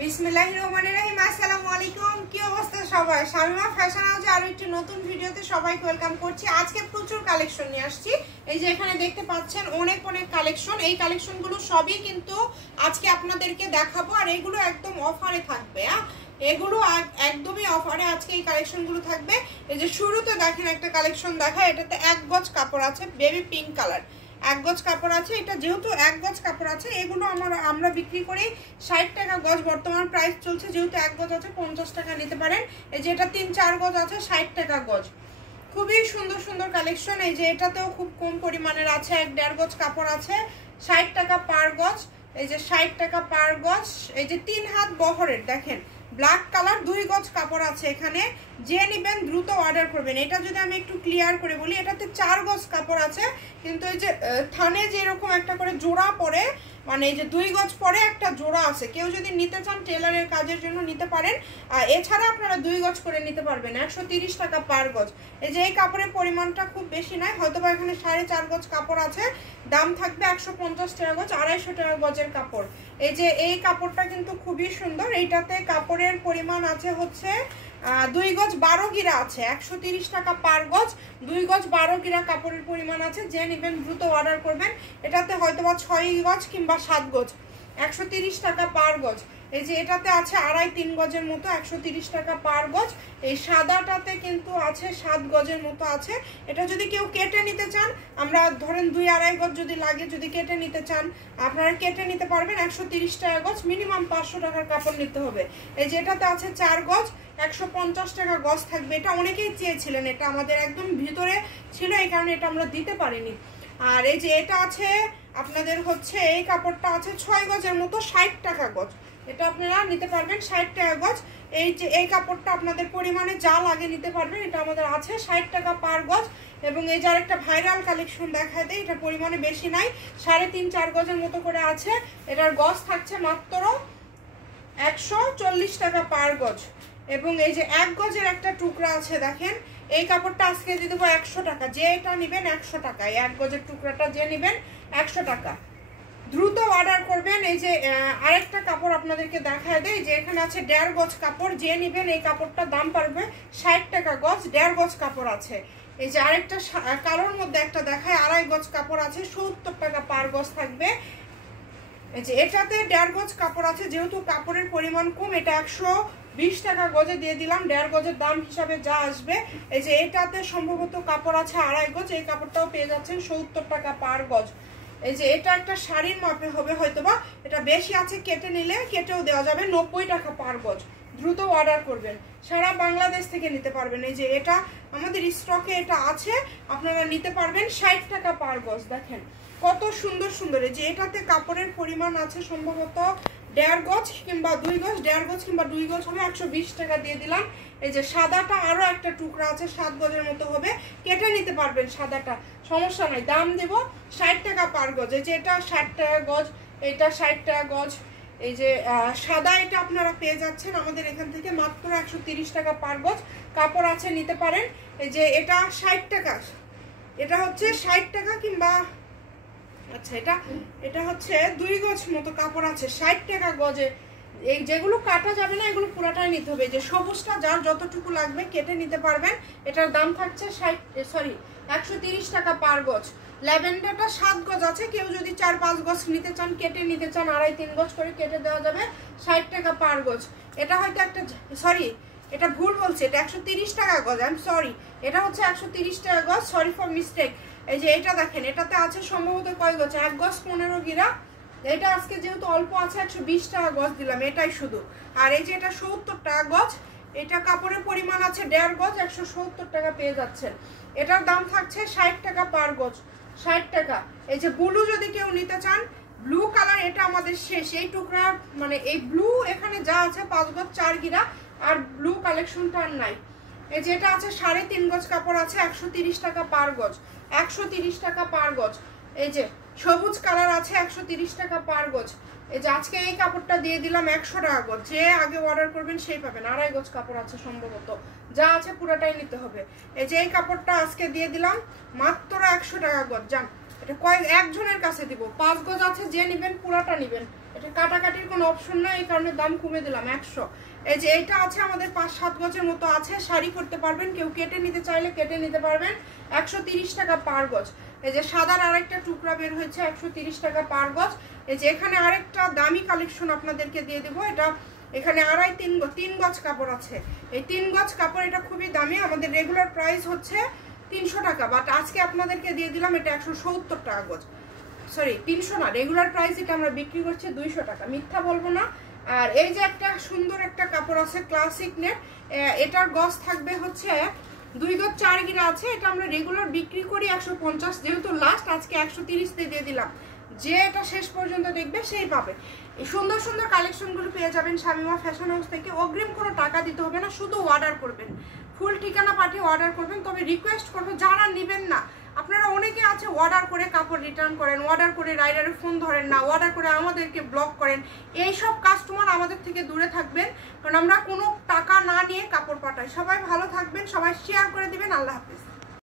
বিসমিল্লাহির রহমানির রহিম। আসসালামু আলাইকুম। কি অবস্থা সবাই? শামিমা ফ্যাশন হাউসে আরো একটি নতুন ভিডিওতে সবাইকে ওয়েলকাম করছি। আজকে প্রচুর কালেকশন নিয়ে আসছি। এই যে এখানে দেখতে পাচ্ছেন অনেক কালেকশন। এই কালেকশনগুলো সবই কিন্তু আজকে আপনাদেরকে দেখাবো, আর এগুলো একদম অফারে থাকবে। এগুলো একদমই অফারে আজকে এই কালেকশনগুলো থাকবে। এই যে শুরুতে দেখেন একটা কালেকশন দেখায়, এটাতে এক গজ কাপড় আছে, বেবি পিঙ্ক কালার, এক গজ কাপড় আছে। এটা যেহেতু এক গজ কাপড় আছে, এগুলো আমরা বিক্রি করি 60 টাকা গজ। বর্তমান প্রাইস চলছে, যেহেতু এক গজ আছে 50 টাকা নিতে পারেন। এই যে এটা 3-4 গজ আছে 60 টাকা গজ। খুবই সুন্দর সুন্দর কালেকশন। এই যে এটাতেও খুব কম পরিমাণের আছে, 1.5 গজ কাপড় আছে, 60 টাকা পার গজ। এই যে 60 টাকা পার গজ। এই যে 3 হাত বহরের দেখেন ব্ল্যাক কালার, 2 গজ কাপড় আছে এখানে। যে নেবেন দ্রুত অর্ডার করবেন। এটা যদি আমি একটু ক্লিয়ার করে বলি, এটাতে 4 গজ কাপড় আছে, কিন্তু এই যে থানে যেরকম একটা করে জোড়া পরে, মানে এই যে 2 গজ পরে একটা জোড়া আছে। কেউ যদি নিতে চান টেলারের কাজের জন্য নিতে পারেন। এছাড়া আপনারা 2 গজ করে নিতে পারবেন, 130 টাকা পার গজ। এই যে এই কাপড়ের পরিমাণটা খুব বেশি নয়, হয়তো বা এখানে 4.5 গজ কাপড় আছে, দাম থাকবে 150 টাকা গজ, 250 টাকা গজের কাপড়। এই যে এই কাপড়টা কিন্তু খুবই সুন্দর। এইটাতে কাপড়ের পরিমাণ আছে হচ্ছে 2 গজ 12 গিরা আছে, 130 টাকা পার গজ। 2 গজ 12 গিরা কাপড়ের পরিমাণ আছে। যে নেবেন দ্রুত অর্ডার করবেন। এটাতে হয়তো বা 6 গজ কিংবা 7 গজ, 130 টাকা পার গজ। এই যে এটাতে আছে 2.5-3 গজের মতো, 130 টাকা পার গজ। এই সাদাটাতে কিন্তু আছে 7 গজের মতো আছে। এটা যদি কেউ কেটে নিতে চান, আমরা ধরেন 2-2.5 গজ যদি লাগে, যদি কেটে নিতে চান আপনারা কেটে নিতে পারবেন, 130 টাকা গজ। মিনিমাম 500 টাকার কাপড় নিতে হবে। এই যে এটাতে আছে 4 গজ, 150 টাকা গজ থাকবে। এটা অনেকেই চেয়েছিলেন, এটা আমাদের একদম ভিতরে ছিল, এই কারণে এটা আমরা দিতে পারিনি। আর এই যে এটা আছে আপনাদের হচ্ছে, এই কাপড়টা আছে 6 গজের মতো, 60 টাকা গজ। এটা আপনারা নিতে পারবেন 60 টাকা গজ। এই যে এই কাপড়টা আপনাদের পরিমাণে যা লাগে নিতে পারবেন। এটা আমাদের আছে 60 টাকা পার গজ। এবং এই যে আরেকটা ভাইরাল কালেকশন দেখায় দেয়, এটা পরিমাণে বেশি নাই, 3.5-4 গজের মতো করে আছে। এটার গজ থাকছে মাত্র 140 টাকা পার গজ। এবং এই যে 1 গজের একটা টুকরা আছে দেখেন, এই কাপড়টা আজকে দিয়ে দেবো 100 টাকা। যে এটা নেবেন 100 টাকা, 1 গজের টুকরাটা যে নেবেন 100 টাকা। দ্রুত অর্ডার করবেন। এই যে আরেকটা কাপড় আপনাদেরকে দেখায় দেয়, যে এখানে আছে 1.5 গজ কাপড়। যে নেবেন এই কাপড়টার দাম পারবে 60 টাকা গজ, 1.5 গজ কাপড় আছে। এই যে আরেকটা কালোর মধ্যে একটা দেখায়, 2.5 গজ কাপড় আছে, 70 টাকা পার গজ থাকবে। এই যে এটাতে 1.5 গজ কাপড় আছে, যেহেতু কাপড়ের পরিমাণ কম, এটা 120 টাকা গজে দিয়ে দিলাম, 1.5 গজের দাম হিসাবে যা আসবে। এই যে এটাতে সম্ভবত কাপড় আছে 2.5 গজ, এই কাপড়টাও পেয়ে যাচ্ছেন 70 টাকা পার গজ। এই যে এটা একটা শাড়ির মাপে হবে হয়তোবা, এটা বেশি আছে, কেটে নিলে কেটেও দেওয়া যাবে, 90 টাকা পার গজ। দ্রুত অর্ডার করবেন, সারা বাংলাদেশ থেকে নিতে পারবেন। এই যে এটা আমাদের স্টকে এটা আছে, আপনারা নিতে পারবেন 60 টাকা পার গজ। দেখেন কত সুন্দর সুন্দর। এই যে এটাতে কাপড়ের পরিমাণ আছে সম্ভবত 1.5 গজ কিংবা 2 গজ, 1.5 গজ কিংবা 2 গজ হবে, 120 টাকা দিয়ে দিলাম। এই যে সাদাটা আরো একটা টুকরা আছে, 7 গজের মতো হবে, কেটে নিতে পারবেন সাদাটা, সমস্যা নাই, দাম দেব 60 টাকা পার গজ। এই যে এটা 60 টাকা গজ, এটা 60 টাকা গজ। এই যে সাদা এটা আপনারা পেয়ে যাচ্ছেন আমাদের এখান থেকে মাত্র 130 টাকা পার গজ। কাপড় আছে, নিতে পারেন। এই যে এটা 60 টাকা, এটা হচ্ছে 60 টাকা কিংবা আচ্ছা এটা হচ্ছে 2 গজ মতো কাপড় আছে, 60 টাকা গজে। এই যেগুলো কাটা যাবে না এগুলো পুরাটাই নিতে হবে। যে সবুজটা যার যতটুকু লাগবে কেটে নিতে পারবেন। এটার দাম থাকছে 130 টাকা পার গজ। ল্যাভেন্ডারটা 7 গজ আছে, কেউ যদি 4-5 গজ নিতে চান, কেটে নিতে চান, 2.5-3 গজ করে কেটে দেওয়া যাবে, 60 টাকা পার গজ। এটা হয়তো একটা এটা ভুল বলছে, এটা 130 টাকা গজ, আই এম সরি, এটা হচ্ছে 130 টাকা গজ, সরি ফর মিস্টেক। এই যে এটা দেখেন, এটাতে আছে সম্ভবত কয় গজ, 1 গজ 15 গিরা। এটা আজকে যেহেতু অল্প আছে 120 টাকা গজ দিলাম, এটাই শুধু। আর এই যে এটা 70 টাকা গজ, এটা কাপড়ের পরিমাণ আছে 1.5 গজ, 170 টাকা পেয়ে যাচ্ছেন। এটার দাম থাকছে 60 টাকা পার গজ, 60 টাকা। এই যে ব্লু যদি কেউ নিতে চান, ব্লু কালার, এটা আমাদের শেষ। এই টুকরা মানে এই ব্লু এখানে যা আছে 5 গজ 4 গিরা, আর ব্লু কালেকশনটা আর নাই। এই যে এটা আছে 3.5 গজ কাপড় আছে, 130 টাকা পার গজ, 130 টাকা পার গজ। এই যে সবুজ কালার আছে, 130 টাকা পার গজ। এই যে আজকে এই কাপড়টা দিয়ে দিলাম 100 টাকা গজ। যে আগে অর্ডার করবেন সেই পাবেন। 2.5 গজ কাপড় আছে সম্ভবত, যা আছে পুরোটাই নিতে হবে। এই যে এই কাপড়টা আজকে দিয়ে দিলাম মাত্র 100 টাকা গজ। যান, এটা একজনের কাছে দিব। 5 গজ আছে, যে নেবেন পুরাটা নেবেন, এটা কাটাকাটির কোনো অপশন না, এই কারণে দাম কমে দিলাম 100। এই যে এটা আছে আমাদের 5-7 গজের মতো আছে, শাড়ি করতে পারবেন, কেউ কেটে নিতে চাইলে কেটে নিতে পারবেন। 130 টাকা পার গজ। এই যে সাদার আরেকটা টুকরা বের হয়েছে, 130 টাকা পার গজ। এই যে এখানে আরেকটা দামি কালেকশন আপনাদেরকে দিয়ে দেবো, এটা এখানে 3 গজ কাপড় আছে। এই 3 গজ কাপড় এটা খুবই দামি, আমাদের রেগুলার প্রাইস হচ্ছে 300 টাকা, বাট আজকে আপনাদেরকে দিয়ে দিলাম এটা 170 টাকা গজ। সরি 300 না, রেগুলার প্রাইস এটা আমরা বিক্রি করছি 200 টাকা, মিথ্যা বলবো না। আর এই যে একটা সুন্দর একটা কাপড় আছে ক্লাসিক নেট, এটার গজ থাকবে হচ্ছে 2 গজ 4 গিরা আছে, এটা আমরা রেগুলার বিক্রি করি 150, যেহেতু লাস্ট আজকে 130 দিয়ে দিলাম। যে এটা শেষ পর্যন্ত দেখবে সেই পাবে। এই সুন্দর সুন্দর কালেকশনগুলো পেয়ে যাবেন শামিমা ফ্যাশন হাউস থেকে। অগ্রিম কোনো টাকা দিতে হবে না, শুধু অর্ডার করবেন, ফুল ঠিকানা পাঠিয়ে অর্ডার করবেন। তবে রিকোয়েস্ট করবো যারা নেবেন না, আপনারা অনেকে আছে অর্ডার করে কাপড় রিটার্ন করেন, অর্ডার করে রাইডারে ফোন ধরেন না, অর্ডার করে আমাদেরকে ব্লক করেন, এইসব কাস্টমার আমাদের থেকে দূরে থাকবেন, কারণ আমরা কোনো টাকা না নিয়ে কাপড় পাঠাই। সবাই ভালো থাকবেন, সবাই শেয়ার করে দিবেন। আল্লাহ হাফিজ।